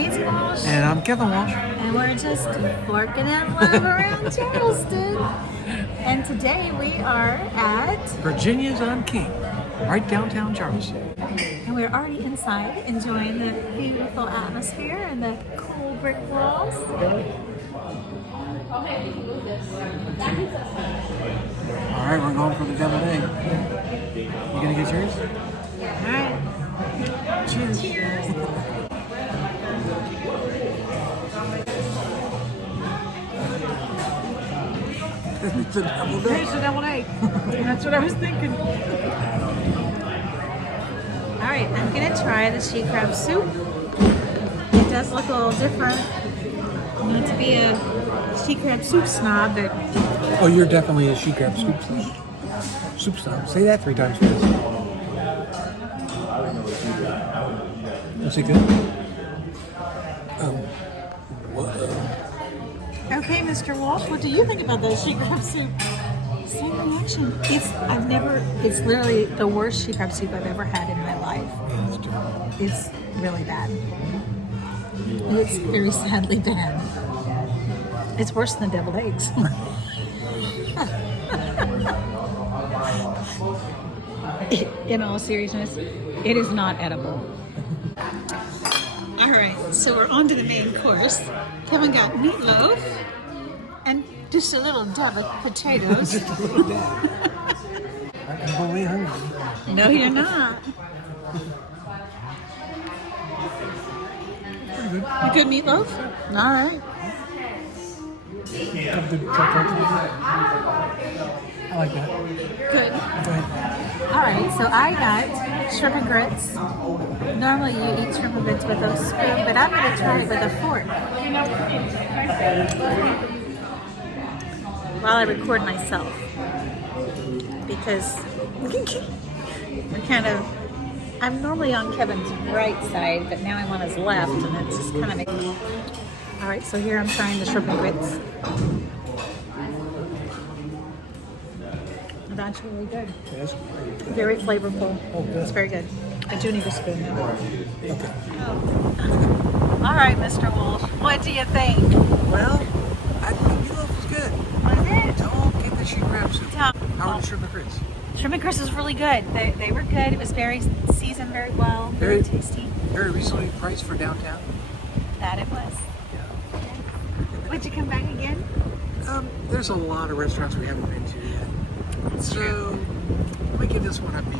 Nancy Walsh. And I'm Kevin Walsh. And we're just forking and love around Charleston. And today we are at Virginia's on King, right downtown Charleston. And we're already inside enjoying the beautiful atmosphere and the cool brick walls. All right, we're going for the deviled egg. You gonna get yours? All right. Cheers. Cheers. It's a deviled egg. There's the deviled egg. That's what I was thinking. All right, I'm gonna try the she crab soup. It does look a little different. Not to be a she crab soup snob, but Oh, you're definitely a she crab soup snob. Soup snob. Say that 3 times fast. Is it good? Whoa. okay, Mr. Walsh, what do you think about the she crab soup? Same reaction. It's literally the worst she crab soup I've ever had in my life. It's really bad. It's very sadly bad. It's worse than deviled eggs. In all seriousness, it is not edible. All right, so we're on to the main course. Kevin got meatloaf and just a little dab of potatoes. Just a little dab. I'm going hungry. No, you're not. Pretty good. You good meatloaf? All right. Got good turkey. I like that. Good. Go ahead. All right, so I got shrimp and grits. Normally you eat shrimp and grits with a spoon, but I'm going to try it with a fork. While I record myself. Because I'm normally on Kevin's right side, but now I'm on his left, and it's just kind of... All right, so here I'm trying the shrimp and grits. That's really good. Yes. Very flavorful. Oh, good. It's very good. I do need a spoon now. Okay. All right, Mr. Wolf, what do you think? Well, I think meatloaf was good. Was it? Don't get the she crab soup. How are the shrimp and grits? Shrimp and grits was really good. They were good. It was very seasoned very well. Very tasty. Very reasonably priced for downtown. That it was. Yeah. Would you come back again? There's a lot of restaurants we haven't been to yet. So, we give this one a B.